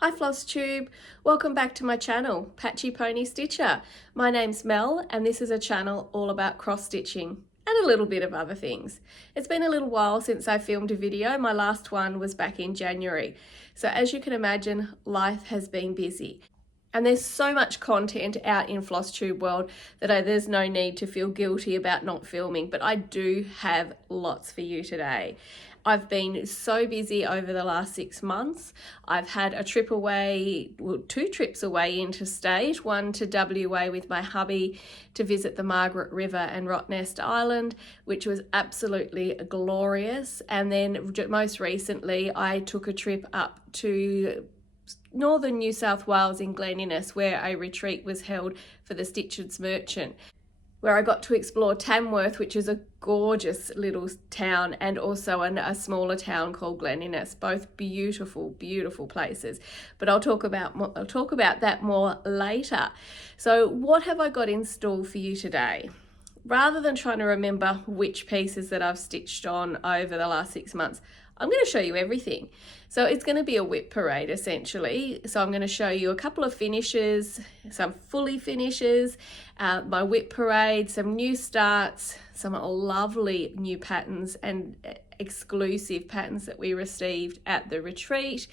Hi Flosstube, welcome back to my channel, Patchy Pony Stitcher. My name's Mel and this is a channel all about cross stitching and a little bit of other things. It's been a little while since I filmed a video. My last one was back in January. So as you can imagine, life has been busy. And there's so much content out in Flosstube world that there's no need to feel guilty about not filming, but I do have lots for you today. I've been so busy over the last 6 months. I've had a trip away, well, 2 trips away interstate, one to WA with my hubby to visit the Margaret River and Rottnest Island, which was absolutely glorious. And then most recently, I took a trip up to northern New South Wales in Glen Innes, where a retreat was held for the Stitchers Merchant, where I got to explore Tamworth, which is a gorgeous little town, and also a smaller town called Glen Innes. Both beautiful, beautiful places. But I'll talk about that more later. So what have I got in store for you today? Rather than trying to remember which pieces that I've stitched on over the last 6 months, I'm going to show you everything. So it's going to be a WIP parade essentially. So I'm going to show you a couple of finishes, some fully finishes, my WIP parade, some new starts, some lovely new patterns and exclusive patterns that we received at the retreat,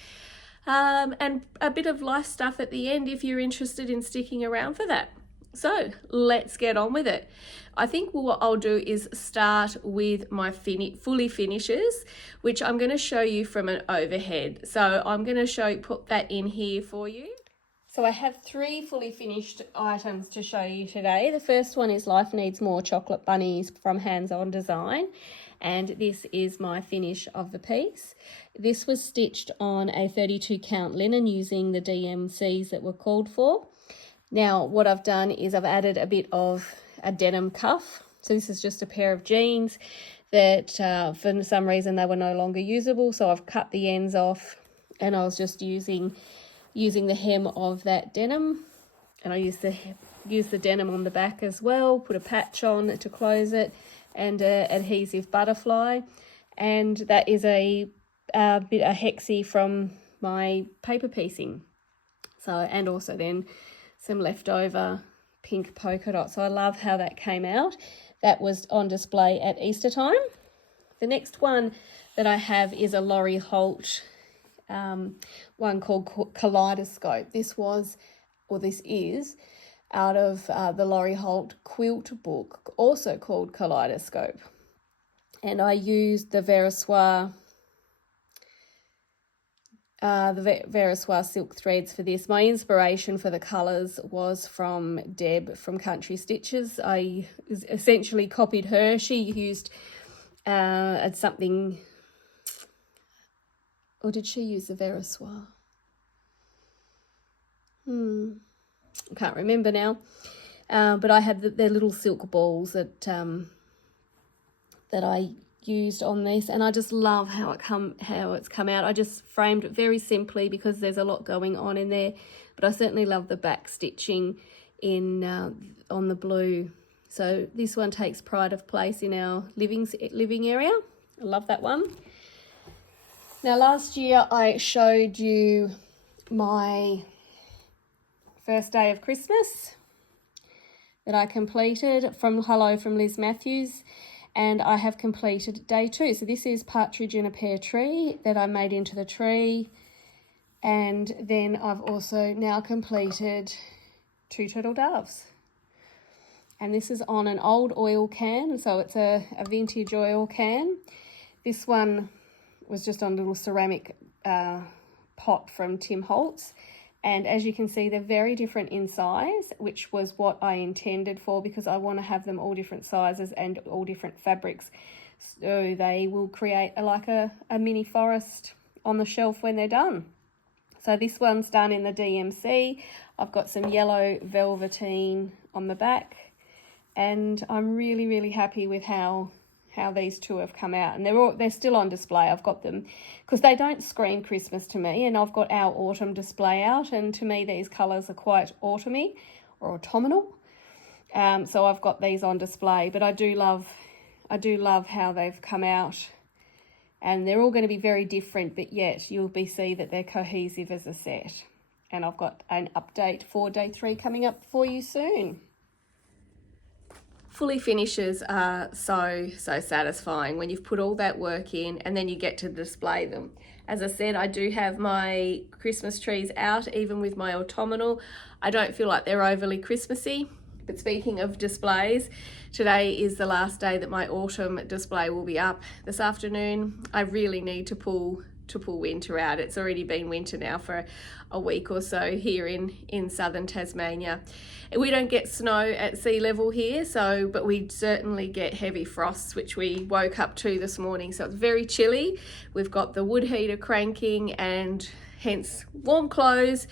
and a bit of life stuff at the end if you're interested in sticking around for that. So let's get on with it. I think what I'll do is start with my fully finishes, which I'm going to show you from an overhead. So I'm going to put that in here for you. So I have 3 fully finished items to show you today. The first one is Life Needs More Chocolate Bunnies from Hands On Design. And this is my finish of the piece. This was stitched on a 32 count linen using the DMCs that were called for. Now, what I've done is I've added a bit of a denim cuff. So this is just a pair of jeans that for some reason they were no longer usable. So I've cut the ends off and I was just using the hem of that denim. And I used the denim on the back as well, put a patch on to close it and an adhesive butterfly. And that is a hexie from my paper piecing. So, and also then some leftover pink polka dots. So I love how that came out. That was on display at Easter time. The next one that I have is a Laurie Holt one called Kaleidoscope. This is out of the Laurie Holt quilt book, also called Kaleidoscope. And I used the Verosoir silk threads for this. My inspiration for the colours was from Deb from Country Stitches. I essentially copied her. She used something, or did she use the Verosoir? I can't remember now. But I had their little silk balls that I used on this, and I just love how it's come out. I just framed it very simply because there's a lot going on in there, but I certainly love the back stitching in on the blue. So this one takes pride of place in our living area. I love that one. Now last year I showed you my first day of Christmas that I completed from Hello from Liz Matthews. And I have completed day 2. So this is Partridge in a Pear Tree that I made into the tree. And then I've also now completed 2 turtle doves. And this is on an old oil can. So it's a vintage oil can. This one was just on a little ceramic pot from Tim Holtz. And as you can see, they're very different in size, which was what I intended for because I want to have them all different sizes and all different fabrics. So they will create a mini forest on the shelf when they're done. So this one's done in the DMC. I've got some yellow velveteen on the back. And I'm really, really happy with how these 2 have come out, and they're still on display. I've got them because they don't scream Christmas to me, and I've got our autumn display out, and to me these colours are quite autumny or autumnal. So I've got these on display, but I do love how they've come out, and they're all going to be very different, but yet you'll see that they're cohesive as a set. And I've got an update for day 3 coming up for you soon. Fully finishes are so satisfying when you've put all that work in and then you get to display them. As I said, I do have my Christmas trees out, even with my autumnal. I don't feel like they're overly Christmassy. But speaking of displays, today is the last day that my autumn display will be up. This afternoon, I really need to pull winter out. It's already been winter now for a week or so here in southern Tasmania. We don't get snow at sea level here, but we certainly get heavy frosts, which we woke up to this morning. So it's very chilly. We've got the wood heater cranking and hence warm clothes,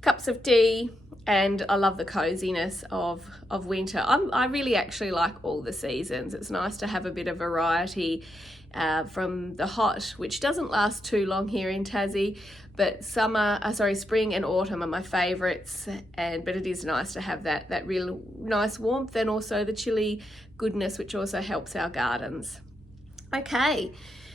cups of tea, and I love the coziness of winter. I really actually like all the seasons. It's nice to have a bit of variety from the hot, which doesn't last too long here in Tassie, but spring and autumn are my favourites, but it is nice to have that real nice warmth and also the chilly goodness, which also helps our gardens. Okay,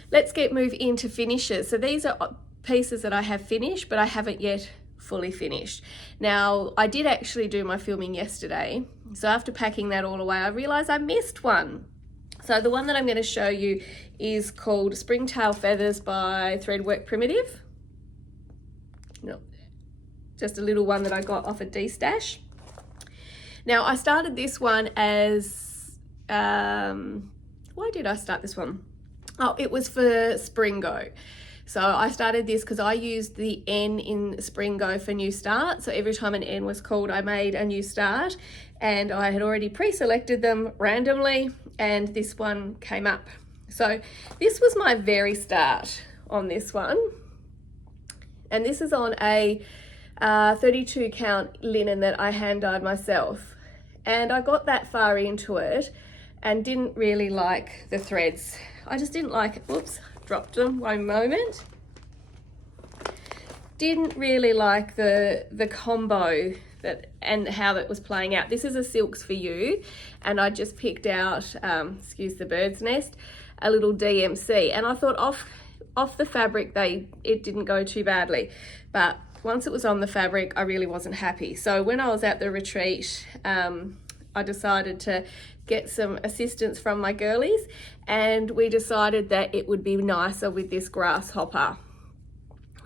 let's move into finishes. So these are pieces that I have finished, but I haven't yet fully finished. Now, I did actually do my filming yesterday, so after packing that all away, I realised I missed one. So the one that I'm going to show you is called Springtail Feathers by Threadwork Primitive. No, just a little one that I got off a D-stash. Now, I started this one as, why did I start this one? Oh, it was for Springo. So I started this because I used the N in Springo for New Start. So every time an N was called, I made a new start, and I had already pre-selected them randomly, and this one came up. So this was my very start on this one. And this is on a 32 count linen that I hand dyed myself. And I got that far into it and didn't really like the threads. I just didn't like it. Whoops. Dropped them, one moment. Didn't really like the combo and how that was playing out. This is a Silks for You, and I just picked out, excuse the bird's nest, a little DMC, and I thought off the fabric it didn't go too badly, but once it was on the fabric, I really wasn't happy. So when I was at the retreat, I decided to get some assistance from my girlies, and we decided that it would be nicer with this grasshopper,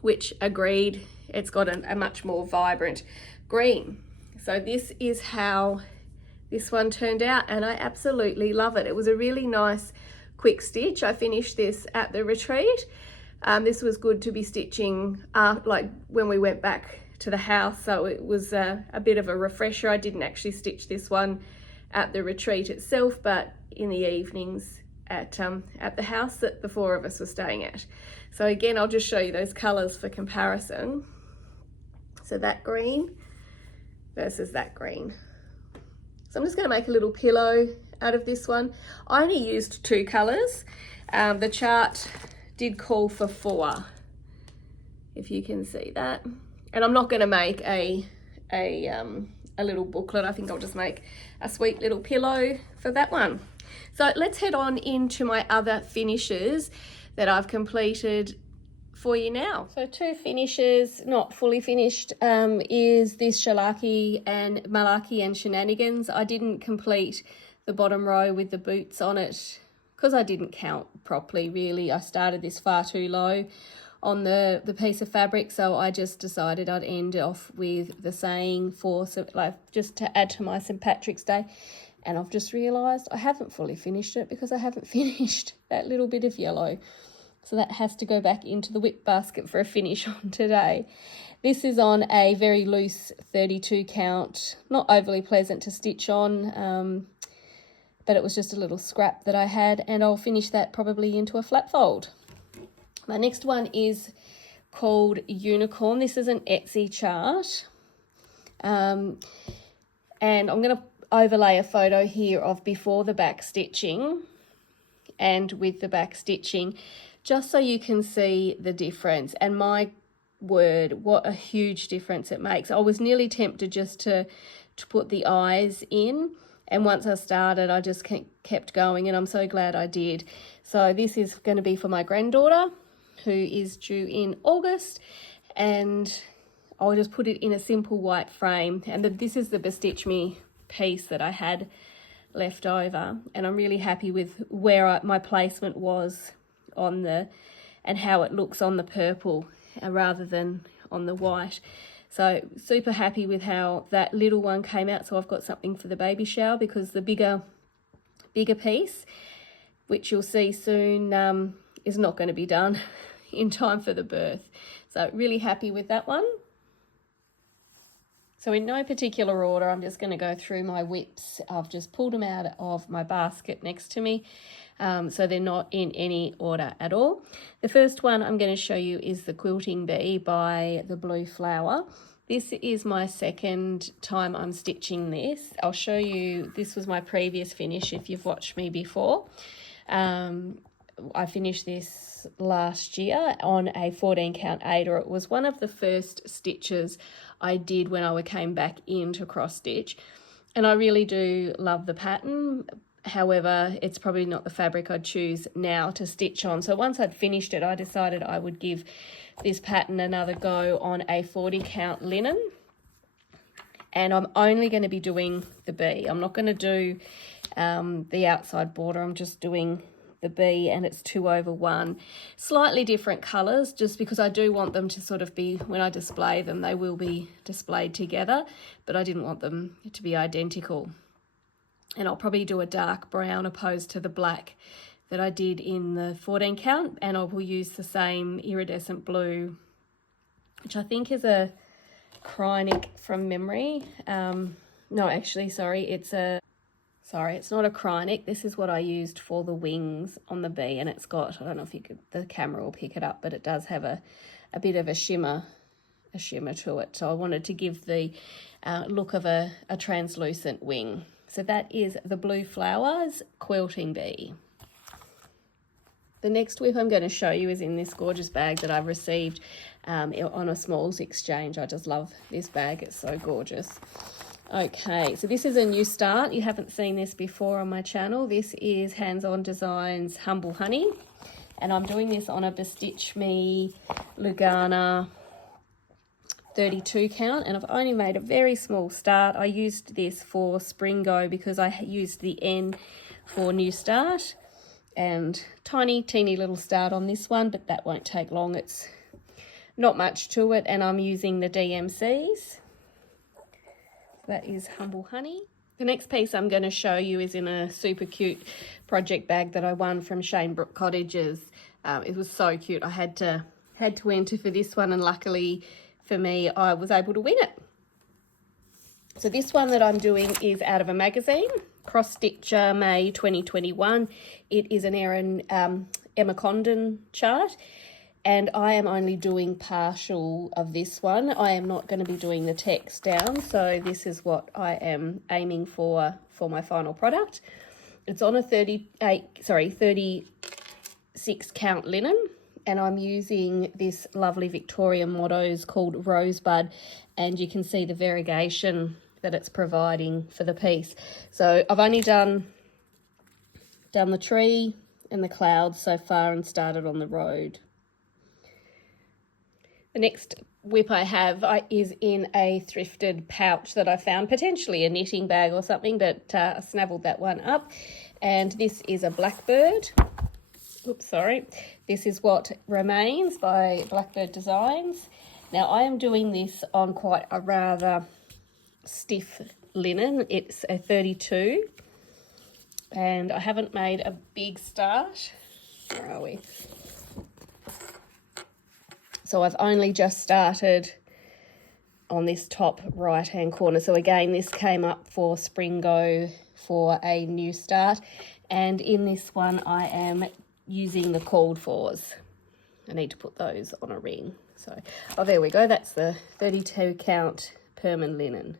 which agreed. It's got a much more vibrant green. So this is how this one turned out, and I absolutely love it. It was a really nice quick stitch. I finished this at the retreat. This was good to be stitching like when we went back to the house, so it was a bit of a refresher. I didn't actually stitch this one at the retreat itself, but in the evenings at the house that the 4 of us were staying at. So again, I'll just show you those colours for comparison. So that green versus that green. So I'm just going to make a little pillow out of this one. I only used 2 colours. The chart did call for 4, if you can see that. And I'm not going to make a little booklet. I think I'll just make a sweet little pillow for that one. So let's head on into my other finishes that I've completed for you now. So 2 finishes, not fully finished, is this Shellachy and Mellacey and Shenanigans. I didn't complete the bottom row with the boots on it because I didn't count properly, really. I started this far too low on the piece of fabric, so I just decided I'd end off with the saying for just to add to my St. Patrick's Day. And I've just realised I haven't fully finished it because I haven't finished that little bit of yellow. So that has to go back into the WIP basket for a finish on today. This is on a very loose 32 count, not overly pleasant to stitch on, but it was just a little scrap that I had, and I'll finish that probably into a flat fold. My next one is called Unicorn. This is an Etsy chart. And I'm going to overlay a photo here of before the back stitching and with the back stitching, just so you can see the difference. And my word, what a huge difference it makes. I was nearly tempted just to put the eyes in, and once I started, I just kept going, and I'm so glad I did. So this is going to be for my granddaughter, who is due in August, and I'll just put it in a simple white frame. And this is the Bestitch Me piece that I had left over, and I'm really happy with where my placement was on the, and how it looks on the purple rather than on the white. So super happy with how that little one came out. So I've got something for the baby shower, because the bigger piece, which you'll see soon, is not going to be done in time for the birth. So really happy with that one. So in no particular order, I'm just going to go through my WIPs. I've just pulled them out of my basket next to me. So they're not in any order at all. The first one I'm going to show you is the Quilting Bee by the Blue Flower. This is my second time I'm stitching this. I'll show you, this was my previous finish if you've watched me before. I finished this last year on a 14 count 8, or it was one of the first stitches I did when I came back into cross stitch, and I really do love the pattern. However, it's probably not the fabric I'd choose now to stitch on. So once I'd finished it, I decided I would give this pattern another go on a 40 count linen, and I'm only going to be doing the bee. I'm not going to do the outside border. I'm just doing the bee, and it's 2/1. Slightly different colours, just because I do want them to sort of be, when I display them, they will be displayed together, but I didn't want them to be identical. And I'll probably do a dark brown opposed to the black that I did in the 14 count, and I will use the same iridescent blue, which I think is a Krynic from memory. No, actually, sorry, it's not a Krynic. This is what I used for the wings on the bee, and it's got, I don't know if the camera will pick it up, but it does have a bit of a shimmer to it. So I wanted to give the look of a translucent wing. So that is the Blue Flowers Quilting Bee. The next WIP I'm going to show you is in this gorgeous bag that I've received on a smalls exchange. I just love this bag. It's so gorgeous. Okay, so this is a new start. You haven't seen this before on my channel. This is Hands On Designs Humble Honey, and I'm doing this on a Bestitch Me Lugana 32 count, and I've only made a very small start. I used this for Spring Go because I used the N for New Start, and teeny little start on this one, but that won't take long. It's not much to it, and I'm using the DMCs. That is Humble Honey. The next piece I'm going to show you is in a super cute project bag that I won from Shane Brook Cottages. It was so cute. I had to enter for this one, and luckily for me, I was able to win it. So this one that I'm doing is out of a magazine, Cross Stitcher May 2021. It is an Emma Condon chart, and I am only doing partial of this one. I am not going to be doing the text down, so this is what I am aiming for my final product. It's on a 36 count linen, and I'm using this lovely Victorian mottos called Rosebud, and you can see the variegation that it's providing for the piece. So I've only done the tree and the clouds so far and started on the road. The next WIP I have is in a thrifted pouch that I found, potentially a knitting bag or something, but I snavelled that one up. And this is a Blackbird. Oops, sorry. This is What Remains by Blackbird Designs. Now I am doing this on quite a rather stiff linen. It's a 32, and I haven't made a big start. Where are we? So I've only just started on this top right hand corner. So again, this came up for Spring Go for a new start, and in this one I am using the called fors. I need to put those on a ring. So, oh, there we go. That's the 32 count Perman linen.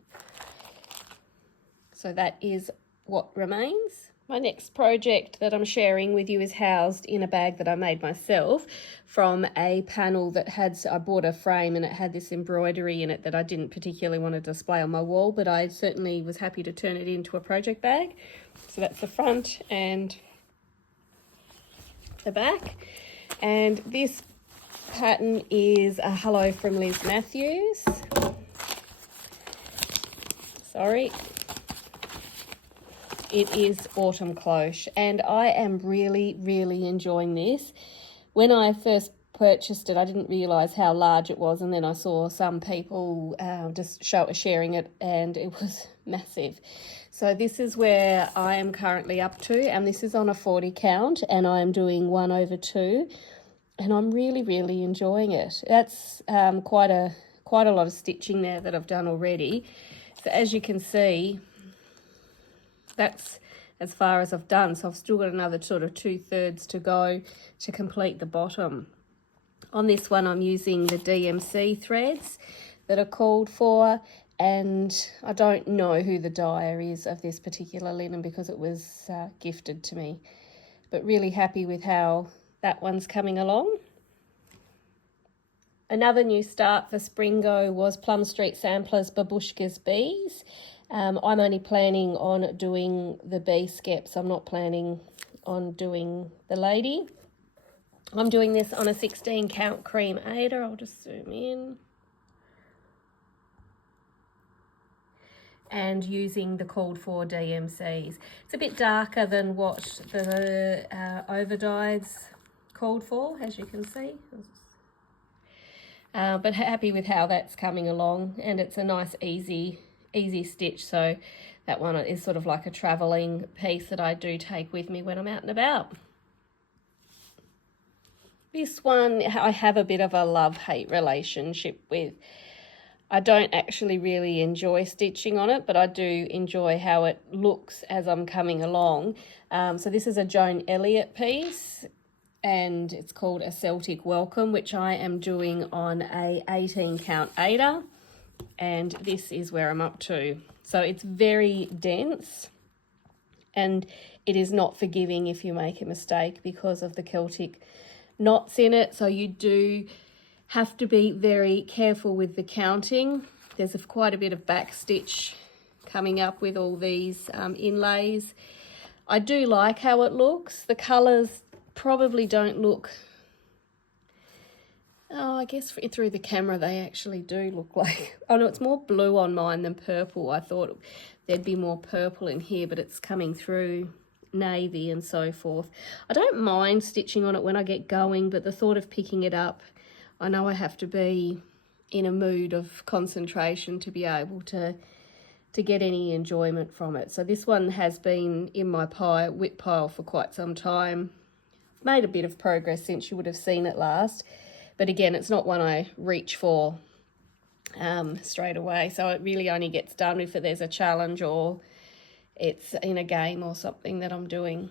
So that is What Remains. My next project that I'm sharing with you is housed in a bag that I made myself from a panel that I bought a frame, and it had this embroidery in it that I didn't particularly want to display on my wall, but I certainly was happy to turn it into a project bag. So that's the front and the back. And this pattern is a Hello from Liz Matthews. Sorry. It is autumn cloche, and I am really, really enjoying this. When I first purchased it, I didn't realise how large it was, and then I saw some people just sharing it, and it was massive. So this is where I am currently up to, and this is on a 40 count, and I am doing 1/2, and I'm really, really enjoying it. That's quite a lot of stitching there that I've done already. So as you can see, that's as far as I've done. So I've still got another sort of 2/3 to go to complete the bottom. On this one, I'm using the DMC threads that are called for, and I don't know who the dyer is of this particular linen because it was gifted to me, but really happy with how that one's coming along. Another new start for Springo was Plum Street Samplers Babushka's Bees. I'm only planning on doing the bee skeps. I'm not planning on doing the lady. I'm doing this on a 16 count cream aider. I'll just zoom in. And using the called for DMCs. It's a bit darker than what the overdyes called for, as you can see. But happy with how that's coming along, and it's a nice easy stitch. So that one is sort of like a travelling piece that I do take with me when I'm out and about. This one I have a bit of a love-hate relationship with. I don't actually really enjoy stitching on it, but I do enjoy how it looks as I'm coming along. So this is a Joan Elliott piece, and it's called A Celtic Welcome, which I am doing on a 18 count aider, and this is where I'm up to. So it's very dense, and it is not forgiving if you make a mistake because of the Celtic knots in it. So you do have to be very careful with the counting. There's quite a bit of back stitch coming up with all these inlays. I do like how it looks. The colours probably don't look, oh, I guess through the camera they actually do look like, oh no, it's more blue on mine than purple. I thought there'd be more purple in here, but it's coming through navy and so forth. I don't mind stitching on it when I get going, but the thought of picking it up, I know I have to be in a mood of concentration to be able to get any enjoyment from it. So this one has been in my WIP pile for quite some time. Made a bit of progress since you would have seen it last, but again, it's not one I reach for straight away. So it really only gets done if there's a challenge or it's in a game or something that I'm doing.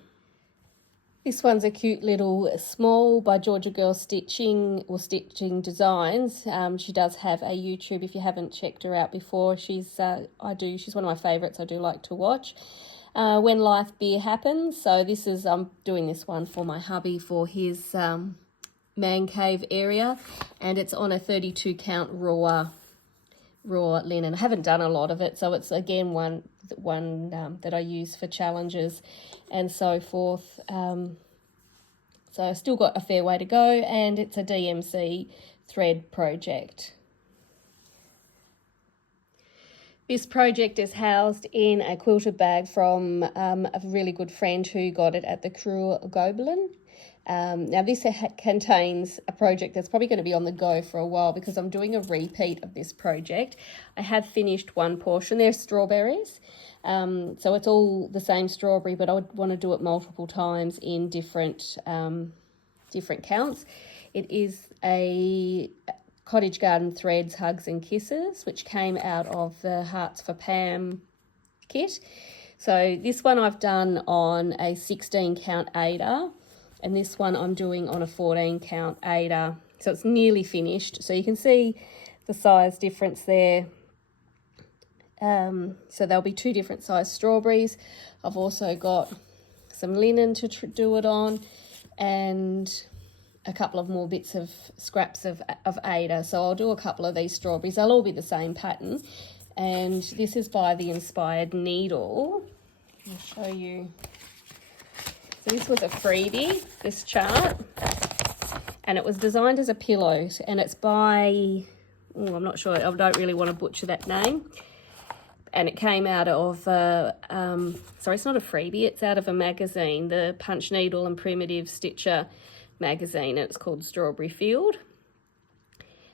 This one's a cute little small by Georgia Girl Stitching or Stitching Designs. She does have a YouTube if you haven't checked her out before. She's one of my favourites. I do like to watch. When Life Beer Happens. So this is, I'm doing this one for my hubby for his man cave area, and it's on a 32 count raw linen. I haven't done a lot of it, so it's again one that I use for challenges and so forth. So I've still got a fair way to go, and it's a DMC thread project. This project is housed in a quilted bag from a really good friend who got it at the Cruel Gobelin. Now this contains a project that's probably going to be on the go for a while because I'm doing a repeat of this project. I have finished one portion. There's strawberries. So it's all the same strawberry, but I would want to do it multiple times in different counts. It is a Cottage Garden Threads Hugs and Kisses, which came out of the Hearts for Pam kit. So this one I've done on a 16 count aider, and this one I'm doing on a 14 count aider. So it's nearly finished. So you can see the size difference there. So there'll be two different size strawberries. I've also got some linen to do it on, and a couple of more bits of scraps of Ada. So I'll do a couple of these strawberries. They'll all be the same pattern. And this is by the Inspired Needle. I'll show you So this was a freebie, this chart, and it was designed as a pillow, and it's by, oh, I'm not sure, I don't really want to butcher that name. And it came out of, sorry, it's not a freebie, it's out of a magazine, the Punch Needle and Primitive Stitcher magazine, and it's called Strawberry Field.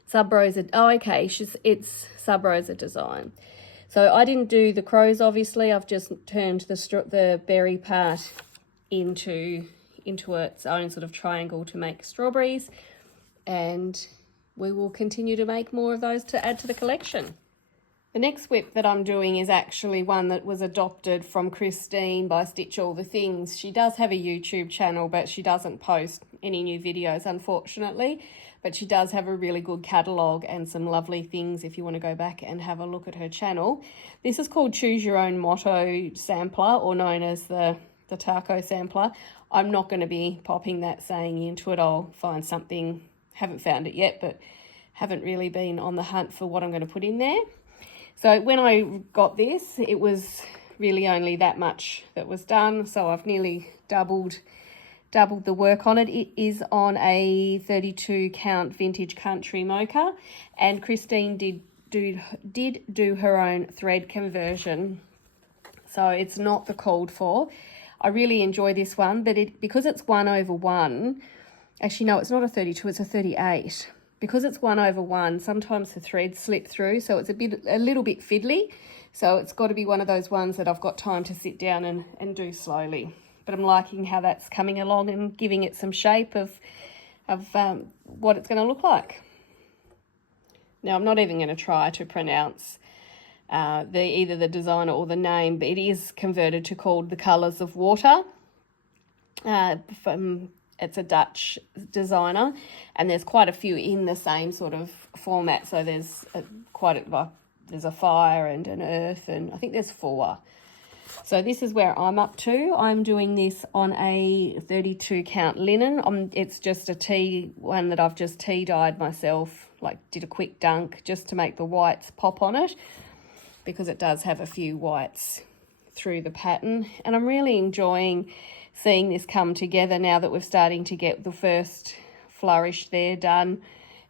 Sub Rosa, oh okay, it's Sub Rosa design. So I didn't do the crows, obviously. I've just turned the berry part into its own sort of triangle to make strawberries, and we will continue to make more of those to add to the collection. The next WIP that I'm doing is actually one that was adopted from Christine by Stitch All the Things. She does have a YouTube channel, but she doesn't post any new videos, unfortunately. But she does have a really good catalogue and some lovely things if you want to go back and have a look at her channel. This is called Choose Your Own Motto Sampler, or known as the taco sampler. I'm not going to be popping that saying into it. I'll find something, haven't found it yet, but haven't really been on the hunt for what I'm going to put in there. So when I got this, it was really only that much that was done. So I've nearly doubled the work on it. It is on a 32 count vintage country mocha, and Christine did do her own thread conversion. So it's not the called for. I really enjoy this one, but because it's 1/1, actually no, it's not a 32, it's a 38. Because it's 1/1, sometimes the threads slip through, so it's a little bit fiddly. So it's got to be one of those ones that I've got time to sit down and do slowly. But I'm liking how that's coming along and giving it some shape of what it's going to look like. Now, I'm not even going to try to pronounce either the designer or the name, but it is converted to called The Colours of Water. It's a Dutch designer, and there's quite a few in the same sort of format. So there's there's a fire and an earth, and I think there's 4. So this is where I'm up to. I'm doing this on a 32 count linen. It's just a tea one that I've just tea dyed myself, like did a quick dunk just to make the whites pop on it, because it does have a few whites through the pattern. And I'm really enjoying seeing this come together now that we're starting to get the first flourish there done.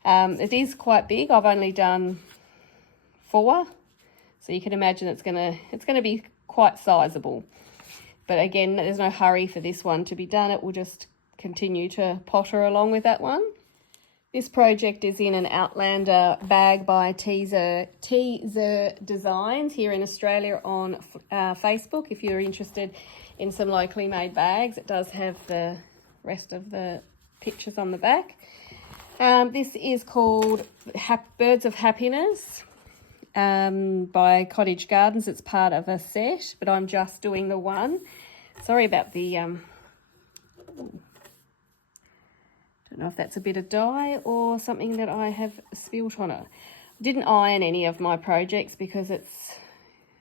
It is quite big. I've only done 4, so you can imagine it's gonna be quite sizable. But again, there's no hurry for this one to be done. It will just continue to potter along with that one. This project is in an Outlander bag by Teaser Designs here in Australia on Facebook. If you're interested in some locally made bags, it does have the rest of the pictures on the back. This is called Birds of Happiness by Cottage Gardens. It's part of a set, but I'm just doing the one. Sorry about the don't know if that's a bit of dye or something that I have spilt on it. I didn't iron any of my projects because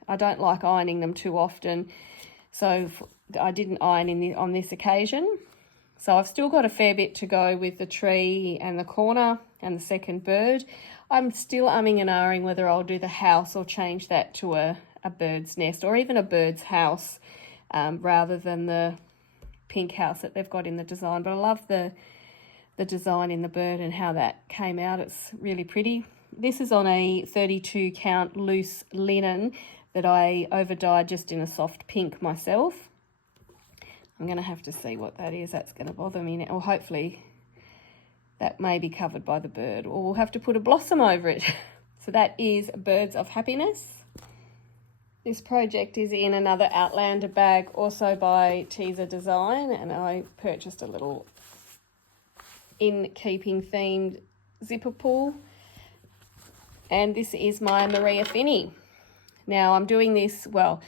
I don't like ironing them too often, so I didn't iron on this occasion. So I've still got a fair bit to go with the tree and the corner and the second bird. I'm still umming and ahhing whether I'll do the house or change that to a bird's nest or even a bird's house rather than the pink house that they've got in the design. But I love the design in the bird and how that came out. It's really pretty. This is on a 32 count loose linen that I over dyed just in a soft pink myself. I'm going to have to see what that is. That's going to bother me now. Or hopefully that may be covered by the bird, or we'll have to put a blossom over it. So that is Birds of Happiness. This project is in another Outlander bag, also by Teaser Design, and I purchased a little in-keeping themed zipper pull. And this is my Maria Finney. Now I'm doing this, well,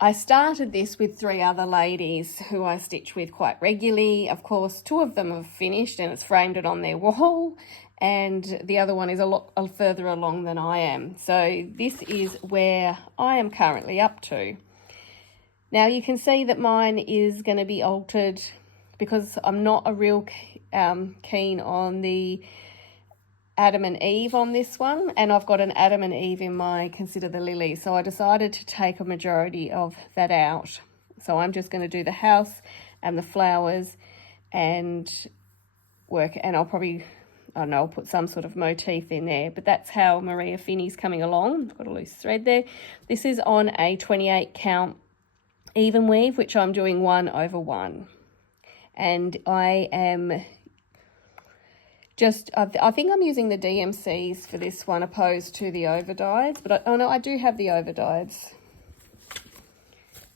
I started this with 3 other ladies who I stitch with quite regularly. Of course, 2 of them have finished and it's framed it on their wall, and the other one is a lot further along than I am. So this is where I am currently up to. Now you can see that mine is going to be altered because I'm not a real keen on the Adam and Eve on this one, and I've got an Adam and Eve in my Consider the Lily, so I decided to take a majority of that out. So I'm just going to do the house and the flowers and work, and I'll probably, I don't know, I'll put some sort of motif in there, but that's how Maria Finney's coming along. I've got a loose thread there. This is on a 28 count even weave, which I'm doing 1/1. And I am just, I think I'm using the DMCs for this one opposed to the overdyes, but oh no, I do have the overdyes.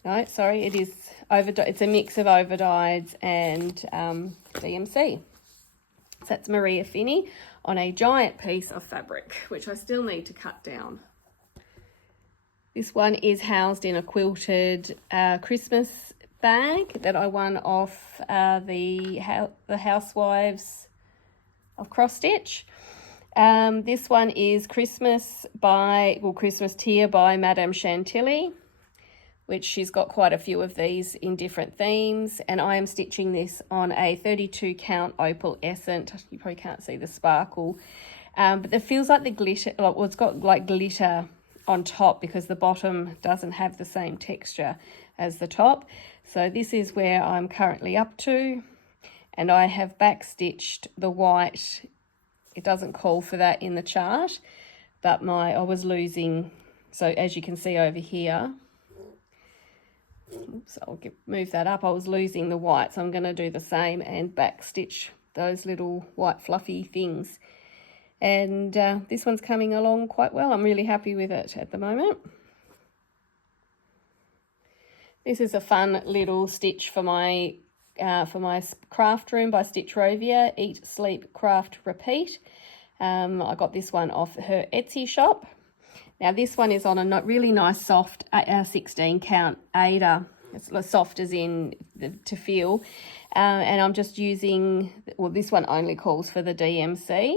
No, sorry, it is it's a mix of overdyes and DMC. So that's Maria Finney on a giant piece of fabric, which I still need to cut down. This one is housed in a quilted Christmas bag that I won off the Housewives of Cross Stitch. This one is Christmas Tier by Madame Chantilly, which she's got quite a few of these in different themes, and I am stitching this on a 32 count opal essence. You probably can't see the sparkle, but it feels like the glitter, well, it's got like glitter on top because the bottom doesn't have the same texture as the top. So this is where I'm currently up to, and I have back stitched the white. It doesn't call for that in the chart, but I was losing, so as you can see over here, oops, move that up. I was losing the white, so I'm going to do the same and back stitch those little white fluffy things. And this one's coming along quite well. I'm really happy with it at the moment. This is a fun little stitch for my craft room by Stitch Rovia. Eat, Sleep, Craft, Repeat. I got this one off her Etsy shop. Now this one is on a really nice soft 16 count Aida. It's soft as in to feel. And I'm just using, well, this one only calls for the DMC.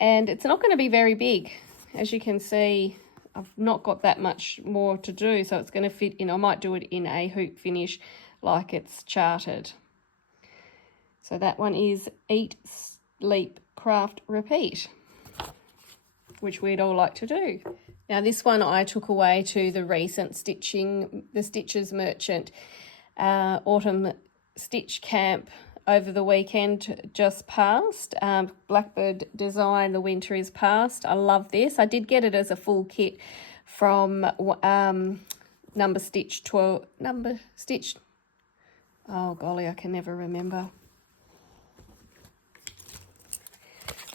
And it's not going to be very big. As you can see, I've not got that much more to do, so it's going to fit in. I might do it in a hoop finish like it's charted. So that one is Eat, Sleep, Craft, Repeat, which we'd all like to do. Now this one I took away to the recent stitching, the Stitches Merchant Autumn Stitch Camp over the weekend just passed. Blackbird design, the winter is past. I love this. I did get it as a full kit from number stitch, oh golly, I can never remember.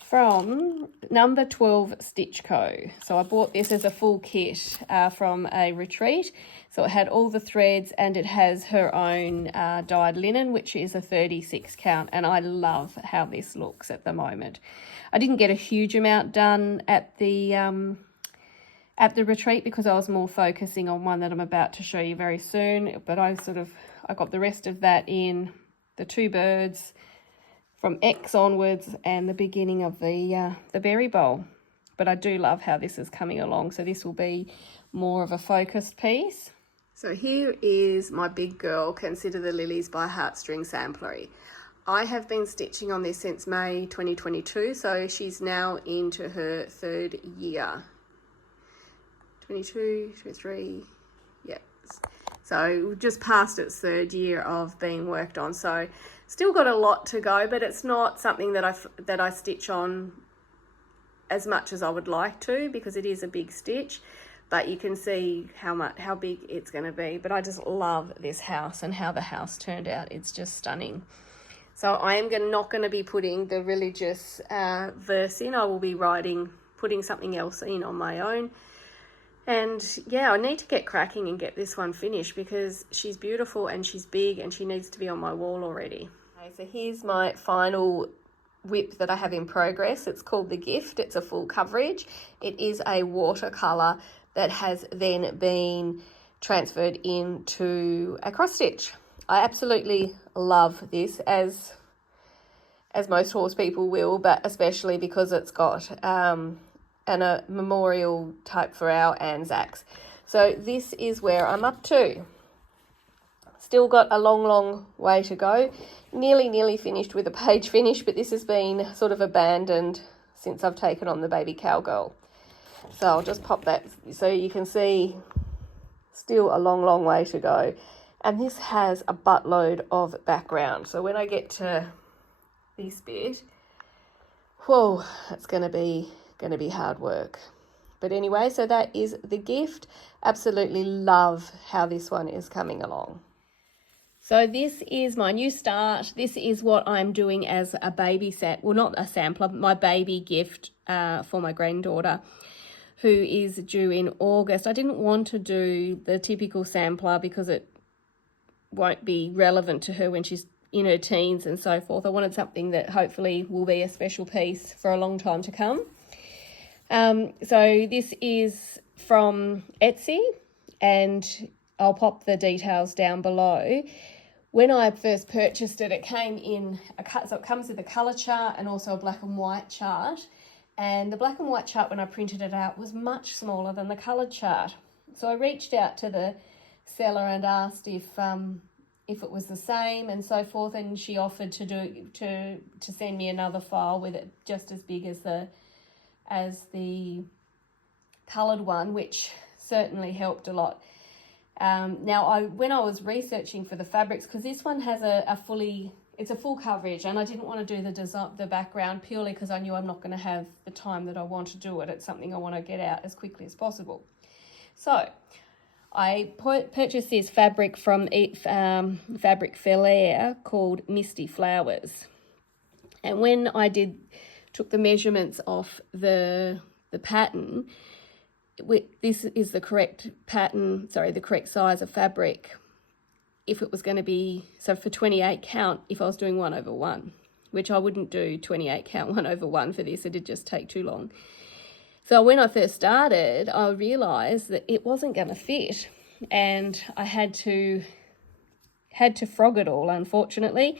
From number 12 Stitch Co. So I bought this as a full kit from a retreat. So it had all the threads and it has her own dyed linen, which is a 36 count. And I love how this looks at the moment. I didn't get a huge amount done at the retreat because I was more focusing on one that I'm about to show you very soon. But I got the rest of that in the two birds from X onwards and the beginning of the berry bowl. But I do love how this is coming along. So this will be more of a focused piece. So here is my big girl, Consider the Lilies by Heartstring Samplery. I have been stitching on this since May 2022. So she's now into her third year. 22, 23, yeah. So just past its third year of being worked on. So still got a lot to go, but it's not something that I stitch on as much as I would like to because it is a big stitch. But you can see how big it's going to be. But I just love this house and how the house turned out. It's just stunning. So I am not going to be putting the religious verse in. I will be putting something else in on my own. And yeah, I need to get cracking and get this one finished because she's beautiful and she's big and she needs to be on my wall already. Okay, so here's my final WIP that I have in progress. It's called The Gift. It's a full coverage. It is a watercolour that has then been transferred into a cross stitch. I absolutely love this, as most horse people will, but especially because it's got a memorial type for our Anzacs. So this is where I'm up to. Still got a long way to go. Nearly finished with a page finish, but this has been sort of abandoned since I've taken on the baby cowgirl. So I'll just pop that so you can see still a long way to go. And this has a buttload of background. So when I get to this bit, whoa, that's going to be hard work. But anyway, so that is the gift. Absolutely love how this one is coming along. So this is my new start. This is what I'm doing as a baby set. Well, not a sampler, my baby gift for my granddaughter, who is due in August. I didn't want to do the typical sampler because it won't be relevant to her when she's in her teens and so forth. I wanted something that hopefully will be a special piece for a long time to come. So this is from Etsy, and I'll pop the details down below. When I first purchased it, it came in so it comes with a colour chart and also a black and white chart. And the black and white chart, when I printed it out, was much smaller than the coloured chart. So I reached out to the seller and asked if it was the same and so forth, and she offered to send me another file with it just as big as the coloured one, which certainly helped a lot. Now, when I was researching for the fabrics, because this one has it's a full coverage, and I didn't want to do the background purely because I knew I'm not going to have the time that I want to do it. It's something I want to get out as quickly as possible. So I purchased this fabric from Fabric Fair called Misty Flowers. And when I took the measurements off the pattern, this is the correct pattern, the correct size of fabric. If it was going to be, so for 28 count, if I was doing 1/1, which I wouldn't do 28 count 1/1 for this, it'd just take too long. So when I first started, I realised that it wasn't going to fit, and I had to frog it all, unfortunately.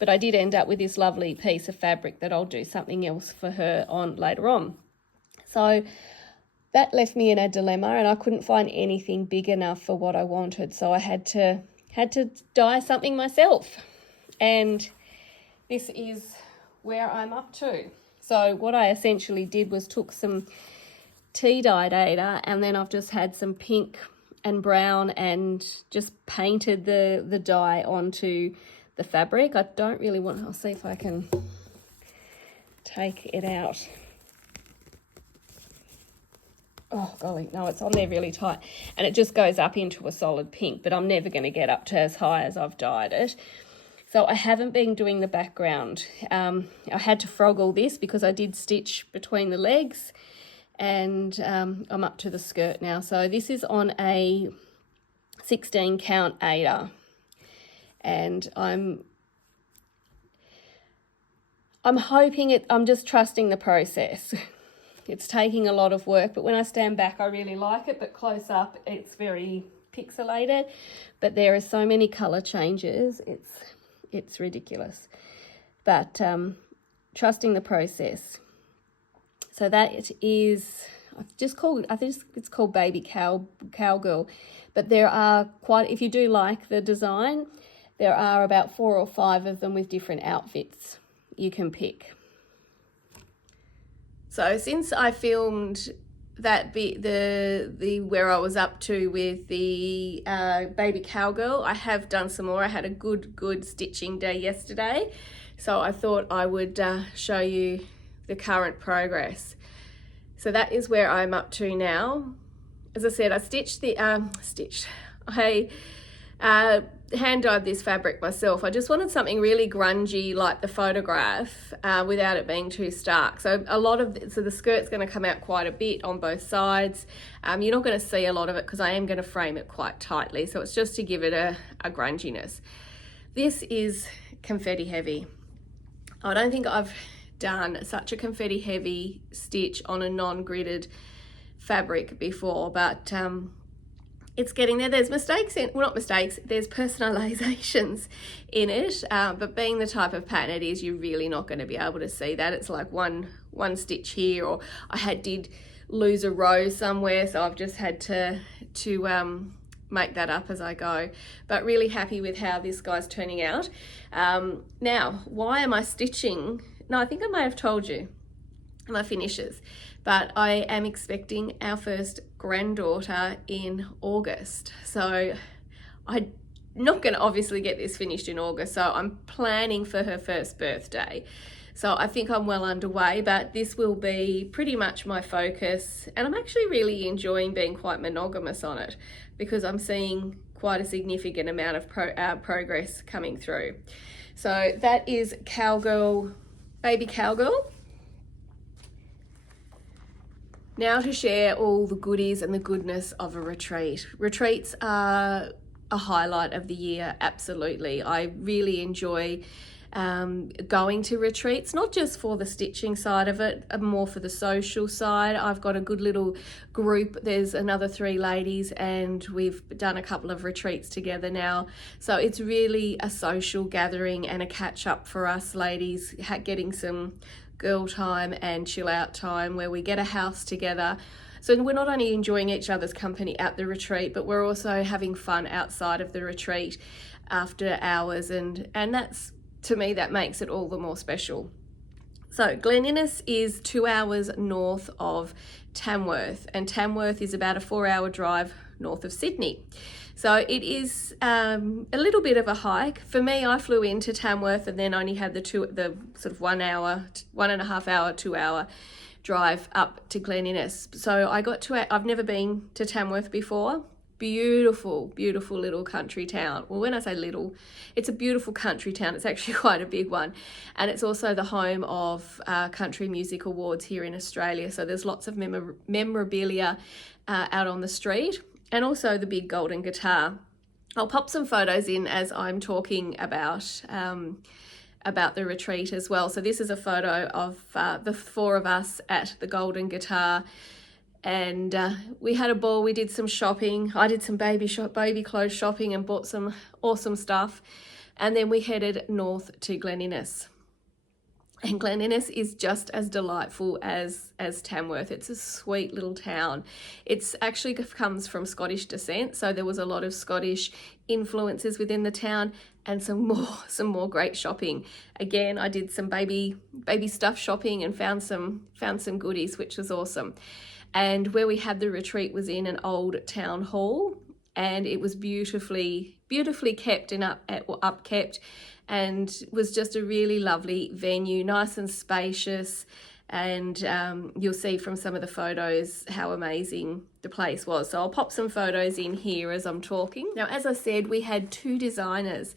But I did end up with this lovely piece of fabric that I'll do something else for her on later on. So that left me in a dilemma, and I couldn't find anything big enough for what I wanted. So I had to dye something myself. And this is where I'm up to. So what I essentially did was took some tea dyed Aida, and then I've just had some pink and brown and just painted the dye onto the fabric. I don't really want, I'll see if I can take it out. Oh golly, no, it's on there really tight, and it just goes up into a solid pink, but I'm never going to get up to as high as I've dyed it. So I haven't been doing the background. I had to frog all this because I did stitch between the legs, and I'm up to the skirt now. So this is on a 16 count Aida, and I'm hoping I'm just trusting the process. It's taking a lot of work, but when I stand back, I really like it, but close up, it's very pixelated. But there are so many colour changes, it's ridiculous. But trusting the process. So that is, I think it's called Baby Cowgirl. But there are if you do like the design, there are about 4 or 5 of them with different outfits you can pick. So since I filmed that bit, the where I was up to with the Baby Cowgirl, I have done some more. I had a good stitching day yesterday, so I thought I would show you the current progress. So that is where I'm up to now. As I said, I stitched I hand dyed this fabric myself. I just wanted something really grungy like the photograph without it being too stark. So the skirt's going to come out quite a bit on both sides. You're not going to see a lot of it because I am going to frame it quite tightly. So it's just to give it a grunginess. This is confetti heavy. I don't think I've done such a confetti heavy stitch on a non-gridded fabric before, but it's getting there. There's there's personalizations in it, but being the type of pattern it is, you're really not going to be able to see that. It's like one stitch here, or I did lose a row somewhere, so I've just had to make that up as I go. But really happy with how this guy's turning out. Now, why am I stitching? No, I think I may have told you my finishes, but I am expecting our first granddaughter in August. So I not going to obviously get this finished in August, so I'm planning for her first birthday. So I think I'm well underway, but this will be pretty much my focus, and I'm actually really enjoying being quite monogamous on it because I'm seeing quite a significant amount of progress coming through. So that is Cowgirl, baby Cowgirl. Now to share all the goodies and the goodness of a retreat. Retreats are a highlight of the year, absolutely. I really enjoy going to retreats, not just for the stitching side of it, more for the social side. I've got a good little group. There's another 3 ladies and we've done a couple of retreats together now. So it's really a social gathering and a catch up for us ladies, getting some girl time and chill out time where we get a house together. So we're not only enjoying each other's company at the retreat, but we're also having fun outside of the retreat after hours, and that's, to me, that makes it all the more special. So Glen Innes is 2 hours north of Tamworth, and Tamworth is about a 4-hour drive north of Sydney. So it is a little bit of a hike. For me, I flew into Tamworth and then only had the sort of 1 hour, 1.5 hour, 2 hour drive up to Glen Innes. So I've never been to Tamworth before. Beautiful, beautiful little country town. Well, when I say little, it's a beautiful country town. It's actually quite a big one. And it's also the home of country music awards here in Australia. So there's lots of memorabilia out on the street, and also the big golden guitar. I'll pop some photos in as I'm talking about the retreat as well. So this is a photo of the 4 of us at the golden guitar. And we had a ball. We did some shopping. I did some baby clothes shopping and bought some awesome stuff. And then we headed north to Glen Innes. And Glen Innes is just as delightful as Tamworth. It's a sweet little town. It's actually comes from Scottish descent, so there was a lot of Scottish influences within the town, and some more great shopping. Again, I did some baby stuff shopping and found some goodies, which was awesome. And where we had the retreat was in an old town hall, and it was beautifully kept and upkept, and was just a really lovely venue, nice and spacious. And you'll see from some of the photos how amazing the place was. So I'll pop some photos in here as I'm talking. Now, as I said, we had 2 designers.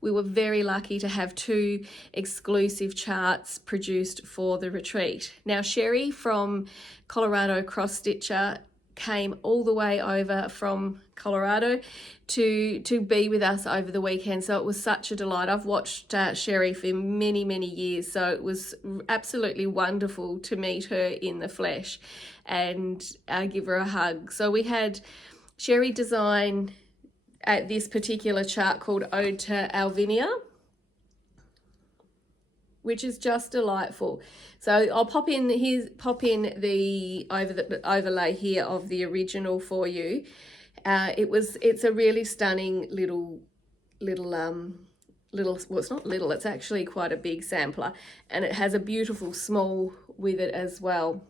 We were very lucky to have 2 exclusive charts produced for the retreat. Now, Sherry from Colorado Cross Stitcher came all the way over from Colorado to be with us over the weekend. So it was such a delight. I've watched Sherry for many years, so it was absolutely wonderful to meet her in the flesh and give her a hug. So we had Sherry design at this particular chart called Ode to Alvinia, which is just delightful. So I'll pop in the overlay here of the original for you. It's a really stunning little well, it's not little, it's actually quite a big sampler, and it has a beautiful small with it as well.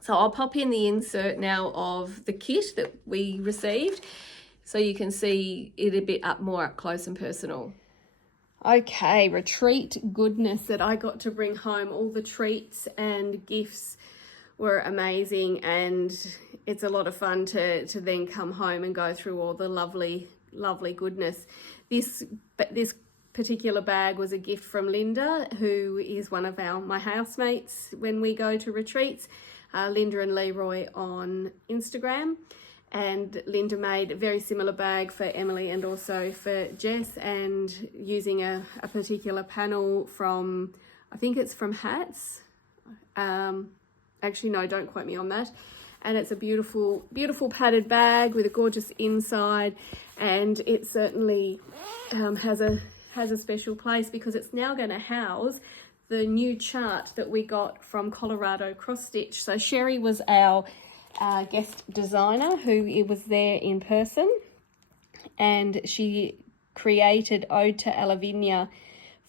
So I'll pop in the insert now of the kit that we received, so you can see it a bit more up close and personal. Okay, retreat goodness that I got to bring home. All the treats and gifts were amazing, and it's a lot of fun to then come home and go through all the lovely goodness. This particular bag was a gift from Linda, who is one of my housemates when we go to retreats, Linda and Leroy on Instagram. And Linda made a very similar bag for Emily and also for Jess, and using a particular panel from, I think it's from Hats. Actually, no, don't quote me on that. And it's a beautiful padded bag with a gorgeous inside, and it certainly has a special place because it's now going to house the new chart that we got from Colorado Cross Stitch. So Sherry was our guest designer who was there in person, and she created Ode to Alavinia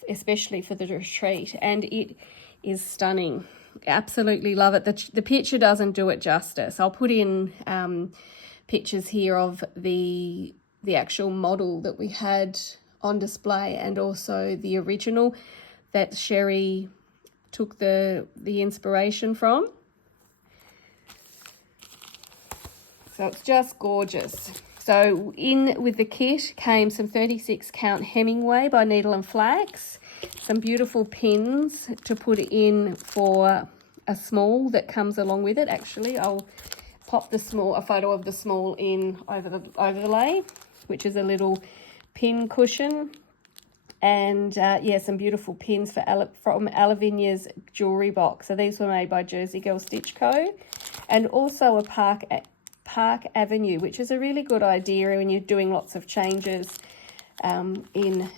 especially for the retreat, and it is stunning. Absolutely love it. The picture doesn't do it justice. I'll put in pictures here of the the actual model that we had on display, and also the original that Sherry took the inspiration from. So it's just gorgeous. So in with the kit came some 36 count Hemingway by Needle and Flax, some beautiful pins to put in for a small that comes along with it. Actually, I'll pop a photo of the small in over the overlay, which is a little pin cushion. And yeah, some beautiful pins from Alavinia's jewelry box. So these were made by Jersey Girl Stitch Co. And also a Park Avenue, which is a really good idea when you're doing lots of changes in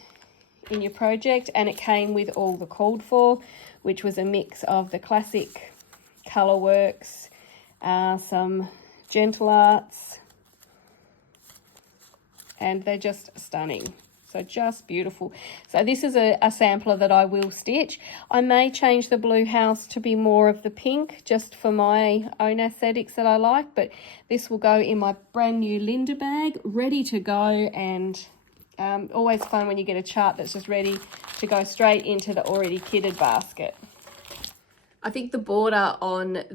your project. And it came with all the called for, which was a mix of the classic colour works, some gentle arts, and they're just stunning. So just beautiful. So this is a sampler that I will stitch. I may change the blue house to be more of the pink, just for my own aesthetics that I like, but this will go in my brand new Linda bag, ready to go. And always fun when you get a chart that's just ready to go straight into the already kitted basket. I think the border on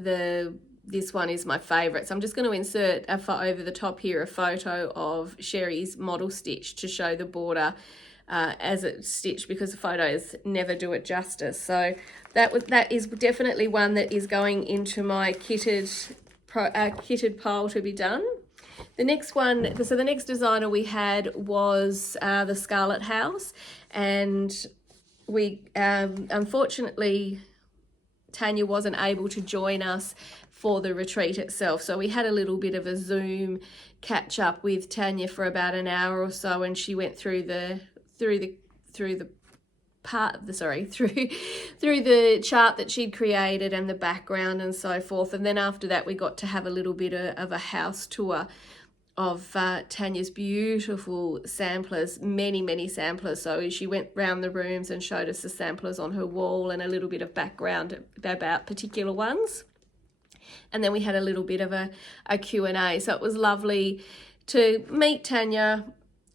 this one is my favourite. So I'm just going to insert over the top here a photo of Sherry's model stitch to show the border as it's stitched, because the photos never do it justice. So that is definitely one that is going into my kitted pile to be done. The next one, so the next designer we had was the Scarlet House, and we unfortunately Tanya wasn't able to join us for the retreat itself, so we had a little bit of a Zoom catch up with Tanya for about an hour or so, and she went through the chart that she'd created and the background and so forth. And then after that we got to have a little bit of a house tour of Tanya's beautiful samplers, many samplers. So she went round the rooms and showed us the samplers on her wall and a little bit of background about particular ones. And then we had a little bit of a Q&A. So it was lovely to meet Tanya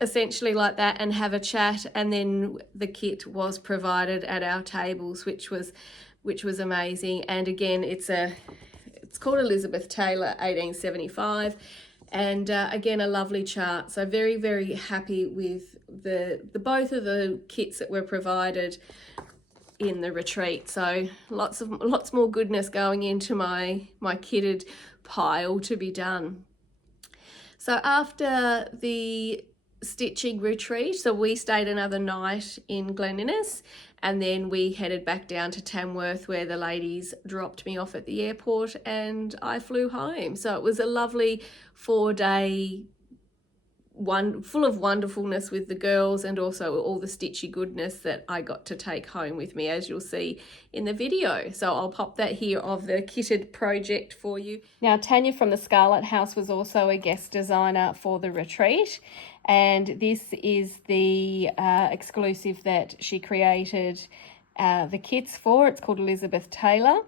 essentially like that and have a chat. And then the kit was provided at our tables, which was amazing. And again, it's called Elizabeth Taylor 1875. And again, a lovely chart. So very happy with the both of the kits that were provided in the retreat. So lots more goodness going into my kitted pile to be done. So after the stitching retreat, so we stayed another night in Glen Innes, and then we headed back down to Tamworth, where the ladies dropped me off at the airport and I flew home. So it was a lovely 4-day full of wonderfulness with the girls, and also all the stitchy goodness that I got to take home with me, as you'll see in the video. So I'll pop that here of the kitted project for you. Now, Tanya from the Scarlet House was also a guest designer for the retreat, and this is the exclusive that she created the kits for. It's called Elizabeth Taylor.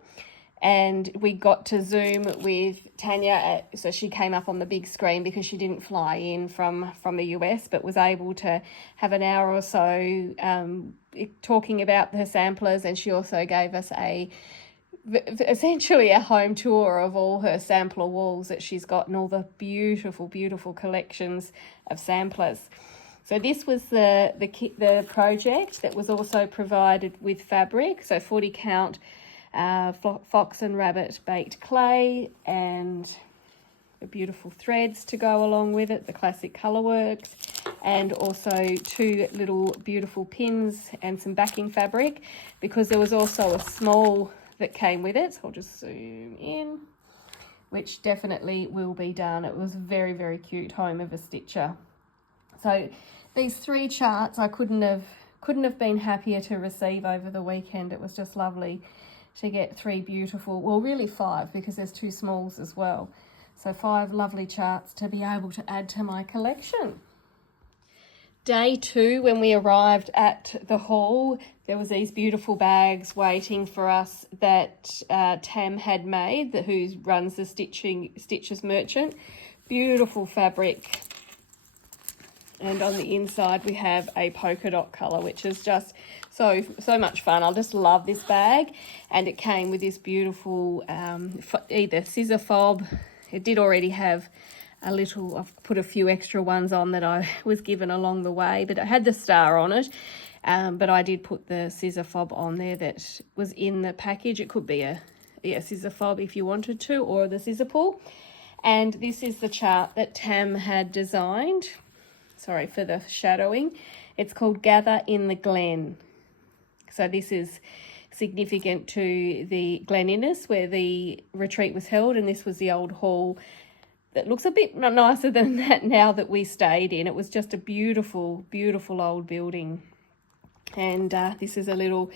And we got to Zoom with Tanya, so she came up on the big screen because she didn't fly in from the US, but was able to have an hour or so talking about her samplers. And she also gave us essentially a home tour of all her sampler walls that she's got, and all the beautiful collections of samplers. So this was the project that was also provided with fabric, so 40 count fox and rabbit baked clay, and the beautiful threads to go along with it, the classic colour works, and also 2 little beautiful pins and some backing fabric, because there was also a small that came with it. So I'll just zoom in, which definitely will be done. It was very cute, home of a stitcher. So these 3 charts I couldn't have been happier to receive over the weekend. It was just lovely to get 3 beautiful, well really 5, because there's 2 smalls as well. So 5 lovely charts to be able to add to my collection. Day 2, when we arrived at the hall, there was these beautiful bags waiting for us that Tam had made, who runs the Stitches Merchant. Beautiful fabric And on the inside we have a polka dot colour, which is just so much fun. I just love this bag, and it came with this beautiful either scissor fob. It did already have a little, I've put a few extra ones on that I was given along the way, but it had the star on it. But I did put the scissor fob on there that was in the package. It could be a scissor fob if you wanted to, or the scissor pull. And this is the chart that Tam had designed. Sorry for the shadowing. It's called Gather in the Glen. So this is significant to the Glen Innes where the retreat was held, and this was the old hall that looks a bit nicer than that now that we stayed in. It was just a beautiful, beautiful old building. And this is a little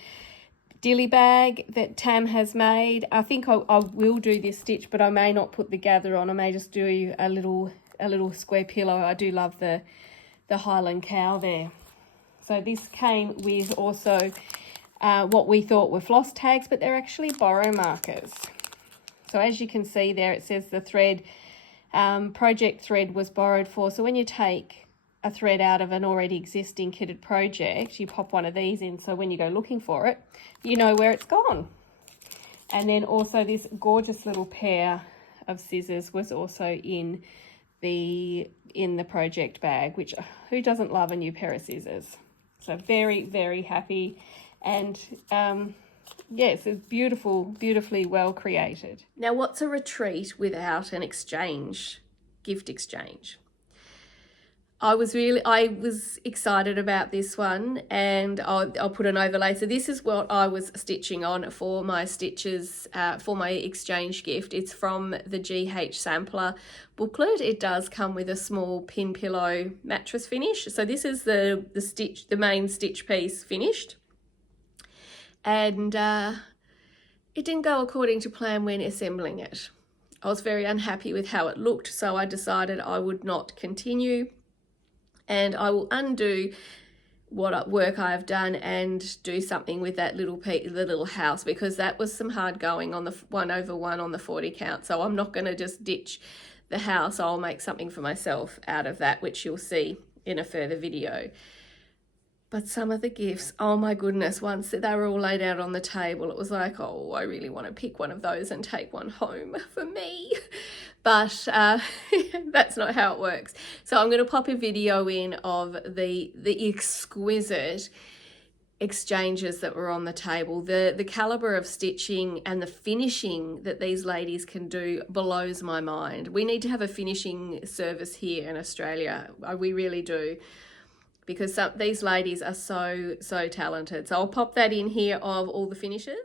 dilly bag that Tam has made. I think I will do this stitch, but I may not put the gather on. I may just do a little square pillow. I do love the Highland cow there. So this came with also what we thought were floss tags, but they're actually borrow markers. So as you can see there, it says the thread, project thread was borrowed for. So when you take a thread out of an already existing kitted project, you pop one of these in, so when you go looking for it, you know where it's gone. And then also this gorgeous little pair of scissors was also in the project bag, which who doesn't love a new pair of scissors? So very, very happy. And yes, it's beautifully well created. Now, what's a retreat without an exchange, gift exchange? I was excited about this one, and I'll put an overlay. So this is what I was stitching on for my stitches, for my exchange gift. It's from the GH Sampler booklet. It does come with a small pin pillow mattress finish. So this is the main stitch piece finished. And it didn't go according to plan when assembling it. I was very unhappy with how it looked, so I decided I would not continue. And I will undo what work I have done and do something with that little the little house, because that was some hard going on the 1/1 on the 40 count. So I'm not going to just ditch the house. I'll make something for myself out of that, which you'll see in a further video. But some of the gifts, oh my goodness, once they were all laid out on the table, it was like, oh, I really want to pick one of those and take one home for me. But that's not how it works. So I'm going to pop a video in of the exquisite exchanges that were on the table. The caliber of stitching and the finishing that these ladies can do blows my mind. We need to have a finishing service here in Australia. We really do, because these ladies are so talented. So I'll pop that in here of all the finishes.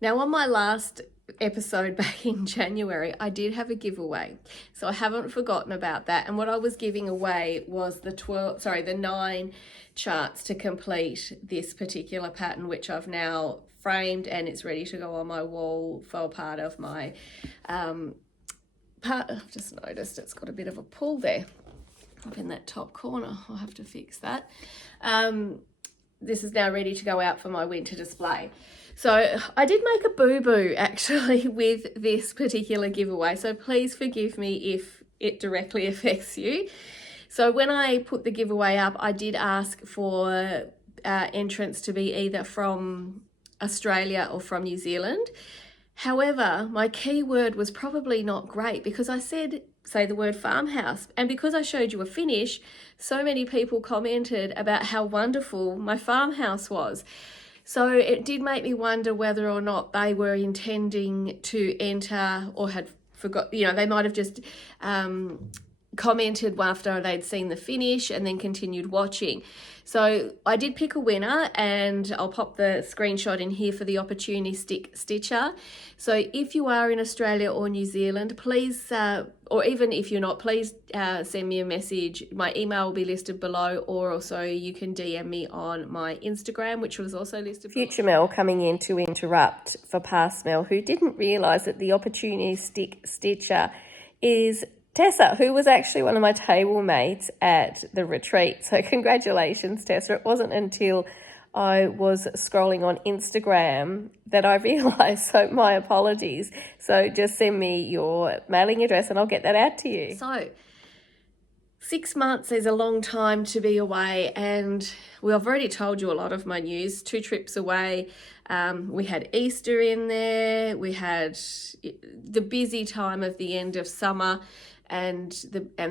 Now, on my last episode back in January, I did have a giveaway, so I haven't forgotten about that. And what I was giving away was the 9 charts to complete this particular pattern, which I've now framed and it's ready to go on my wall for part of my part. I've just noticed it's got a bit of a pull there up in that top corner. I'll have to fix that. This is now ready to go out for my winter display. So I did make a boo-boo actually with this particular giveaway, so please forgive me if it directly affects you. So when I put the giveaway up, I did ask for entrants to be either from Australia or from New Zealand. However, my keyword was probably not great because I said, say the word farmhouse, and because I showed you a finish, so many people commented about how wonderful my farmhouse was. So it did make me wonder whether or not they were intending to enter or had forgot, they might have just commented after they'd seen the finish and then continued watching. So I did pick a winner, and I'll pop the screenshot in here for the opportunistic stitcher. So if you are in Australia or New Zealand, please, or even if you're not, please send me a message. My email will be listed below, or also you can DM me on my Instagram, which was also listed below. Future Mel coming in to interrupt for past Mel, who didn't realise that the opportunistic stitcher is Tessa, who was actually one of my table mates at the retreat. So congratulations, Tessa. It wasn't until I was scrolling on Instagram that I realised, so my apologies. So just send me your mailing address and I'll get that out to you. So 6 months is a long time to be away, and I've already told you a lot of my news. 2 trips away. We had Easter in there. We had the busy time of the end of summer and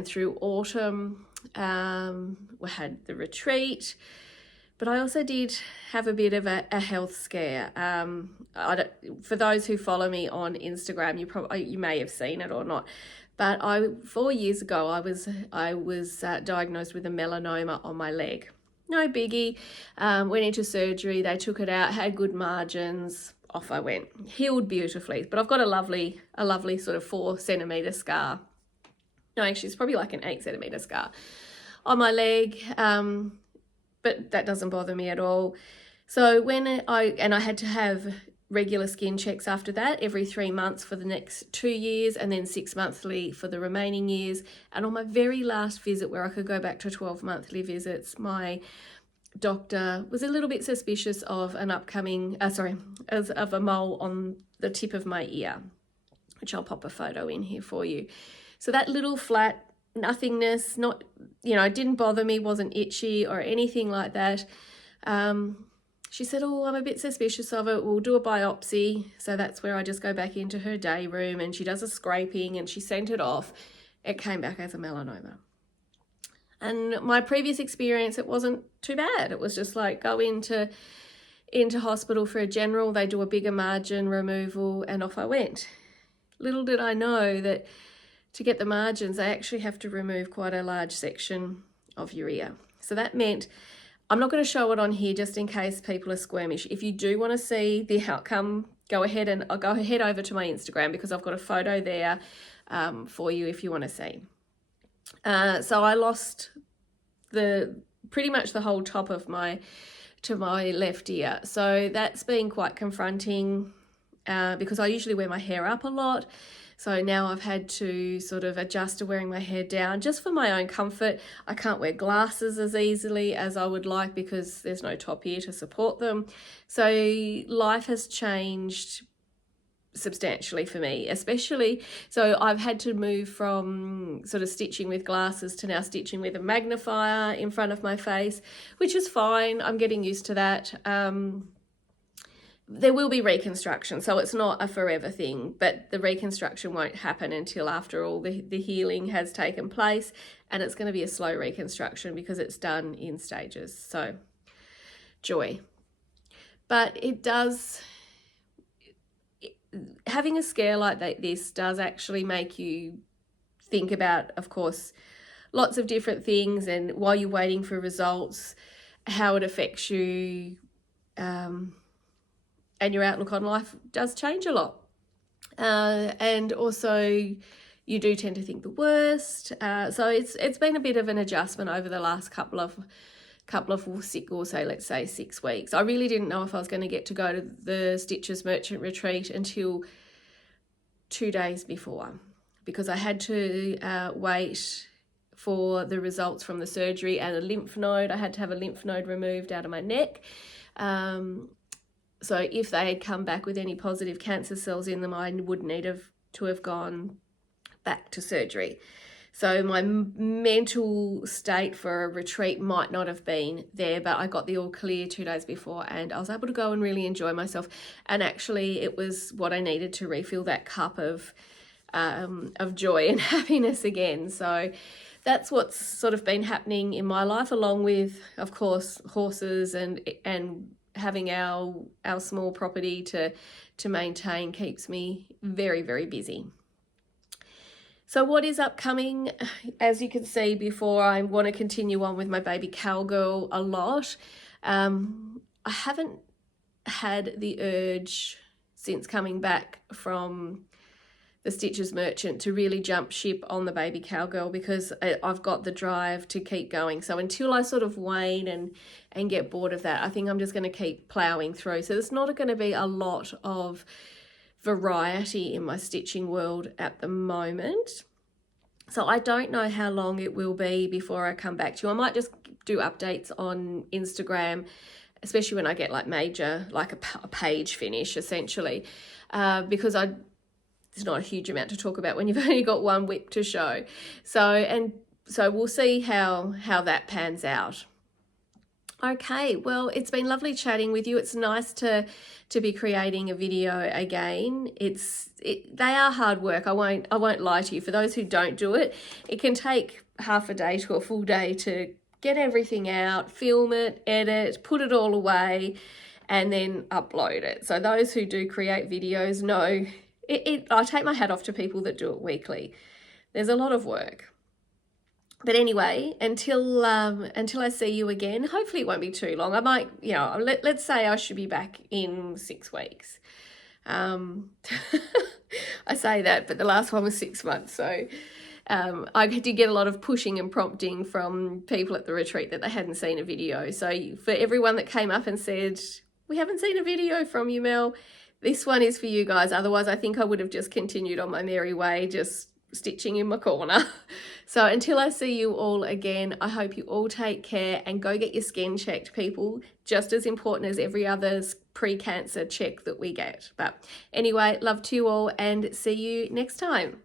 through autumn. We had the retreat, but I also did have a bit of a health scare. For those who follow me on Instagram, you may have seen it or not, but 4 years ago I was diagnosed with a melanoma on my leg. No biggie. Went into surgery. They took it out. Had good margins. Off I went. Healed beautifully. But I've got a lovely sort of 4 centimetre scar. No, actually, it's probably like an 8 centimetre scar on my leg. But that doesn't bother me at all. So I had to have regular skin checks after that every 3 months for the next 2 years, and then 6 monthly for the remaining years. And on my very last visit, where I could go back to 12 monthly visits, my doctor was a little bit suspicious of an upcoming, of a mole on the tip of my ear, which I'll pop a photo in here for you. So that little flat nothingness, didn't bother me, wasn't itchy or anything like that. She said, oh, I'm a bit suspicious of it. We'll do a biopsy. So that's where I just go back into her day room and she does a scraping and she sent it off. It came back as a melanoma. And my previous experience, it wasn't too bad. It was just like go into hospital for a general, they do a bigger margin removal, and off I went. Little did I know that to get the margins, they actually have to remove quite a large section of your ear. So that meant, I'm not going to show it on here just in case people are squirmish. If you do want to see the outcome, go ahead over to my Instagram, because I've got a photo there for you if you want to see. So I lost pretty much the whole top of my left ear. So that's been quite confronting because I usually wear my hair up a lot. So now I've had to sort of adjust to wearing my hair down just for my own comfort. I can't wear glasses as easily as I would like because there's no top ear to support them. So life has changed substantially for me, especially. So I've had to move from sort of stitching with glasses to now stitching with a magnifier in front of my face, which is fine. I'm getting used to that. There will be reconstruction, so it's not a forever thing, but the reconstruction won't happen until after all the healing has taken place, and it's going to be a slow reconstruction because it's done in stages. So joy. But having a scare like this does actually make you think about, of course, lots of different things, and while you're waiting for results, how it affects you, and your outlook on life does change a lot. And also you do tend to think the worst. So it's been a bit of an adjustment over the last couple of let's say 6 weeks. I really didn't know if I was going to get to go to the Stitches Merchant Retreat until 2 days before, because I had to wait for the results from the surgery and a lymph node. I had to have a lymph node removed out of my neck. So if they had come back with any positive cancer cells in them, I would need to have gone back to surgery. So my mental state for a retreat might not have been there, but I got the all clear 2 days before and I was able to go and really enjoy myself. And actually it was what I needed to refill that cup of joy and happiness again. So that's what's sort of been happening in my life, along with, of course, horses and having our small property to maintain keeps me very, very busy. So what is upcoming? As you can see before, I want to continue on with my baby cowgirl a lot. I haven't had the urge since coming back from the Stitches Merchant to really jump ship on the baby cowgirl, because I've got the drive to keep going. So until I sort of wane and get bored of that, I think I'm just going to keep ploughing through. So there's not going to be a lot of variety in my stitching world at the moment. So I don't know how long it will be before I come back to you. I might just do updates on Instagram, especially when I get like major, like a page finish essentially, because there's not a huge amount to talk about when you've only got one WIP to show. So we'll see how that pans out. Okay, well, it's been lovely chatting with you. It's nice to be creating a video again. They are hard work. I won't lie to you. For those who don't do it, it can take half a day to a full day to get everything out, film it, edit, put it all away, and then upload it. So those who do create videos know I take my hat off to people that do it weekly. There's a lot of work. But anyway, until I see you again, hopefully it won't be too long. I might, let's say I should be back in 6 weeks. I say that, but the last one was 6 months. So I did get a lot of pushing and prompting from people at the retreat that they hadn't seen a video. So for everyone that came up and said, we haven't seen a video from you, Mel, this one is for you guys. Otherwise, I think I would have just continued on my merry way, just stitching in my corner. So until I see you all again, I hope you all take care and go get your skin checked, people. Just as important as every other pre-cancer check that we get. But anyway, love to you all and see you next time.